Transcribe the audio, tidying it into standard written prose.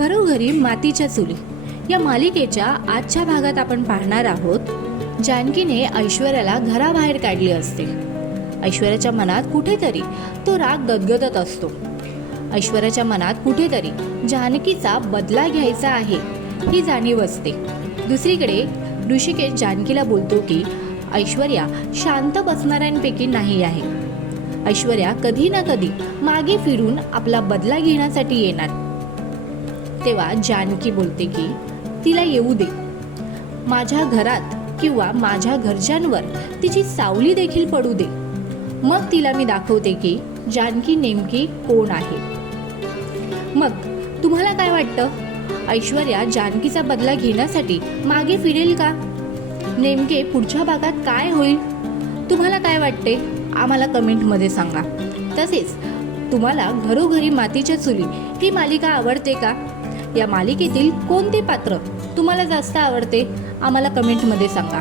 घरोघरी मातीच्या चुली या मालिकेच्या आजच्या भागात आपण पाहणार आहोत जानकीने ऐश्वर्याला घराबाहेर काढले असते। ऐश्वर्याच्या मनात कुठेतरी तो राग गदगदत असतो। ऐश्वर्याच्या मनात कुठेतरी जानकीचा बदला घ्यायचा आहे ही जाणीव असते। दुसरीकडे ऋषिकेश जानकीला बोलतो की ऐश्वर्या शांत बसणाऱ्यांपैकी नाही आहे। ऐश्वर्या कधी ना कधी मागे फिरून आपला बदला घेण्यासाठी येणार। तेव्हा जानकी बोलते की तिला येऊ दे, माझ्या घरात किंवा माझ्या घरच्यांवर तिची सावली देखील पडू दे, मग तिला मी दाखवते की जानकी नेमकी कोण आहे। मग तुम्हाला काय वाटतं, ऐश्वर्या जानकीचा बदला घेण्यासाठी मागे फिरेल का? नेमके पुढच्या भागात काय होईल? तुम्हाला काय वाटते आम्हाला कमेंटमध्ये सांगा। तसेच तुम्हाला घरोघरी मातीच्या चुली ही मालिका आवडते का? या मालिकेतील कोणते पात्र तुम्हाला जास्त आवडते आम्हाला कमेंटमध्ये सांगा।